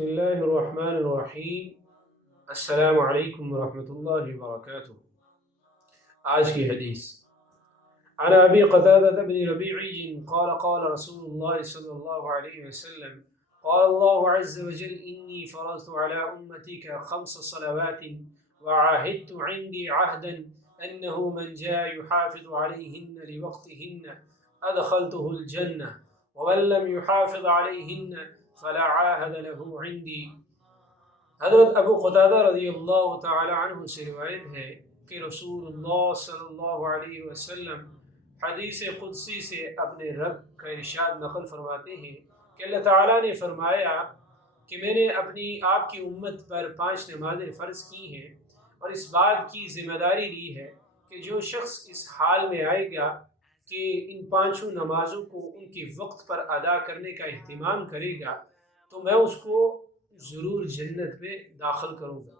بسم الله الرحمن الرحیم۔ السلام علیکم ورحمۃ اللہ وبرکاتہ۔ آج کی حدیث عن ابی قتادة بن ربیعی قال قال رسول اللہ صلی اللہ علیہ وسلم قال اللہ عز وجل انی فرضت على امتك 5 صلوات وعاهدت عندي عهدا انه من جاء يحافظ عليهن لوقتهن ادخلته الجنة ومن لم يحافظ عليهن فلا عاہد له عندی۔ حضرت ابو قتادہ رضی اللہ تعالی عنہ سے روایت ہے کہ رسول اللہ صلی اللہ علیہ وسلم حدیث قدسی سے اپنے رب کا ارشاد نقل فرماتے ہیں کہ اللہ تعالیٰ نے فرمایا کہ میں نے اپنی آپ کی امت پر 5 نمازیں فرض کی ہیں اور اس بات کی ذمہ داری لی ہے کہ جو شخص اس حال میں آئے گا کہ ان 5 نمازوں کو ان کے وقت پر ادا کرنے کا اہتمام کرے گا تو میں اس کو ضرور جنت میں داخل کروں گا،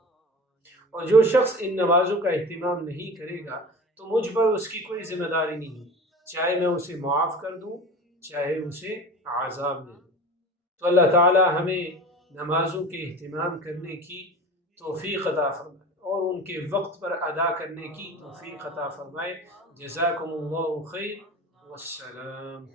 اور جو شخص ان نمازوں کا اہتمام نہیں کرے گا تو مجھ پر اس کی کوئی ذمہ داری نہیں، چاہے میں اسے معاف کر دوں چاہے اسے عذاب دے دوں۔ تو اللہ تعالی ہمیں نمازوں کے اہتمام کرنے کی توفیق عطا فرمائے اور ان کے وقت پر ادا کرنے کی توفیق عطا فرمائے۔ جزاکم اللہ خیر والسلام۔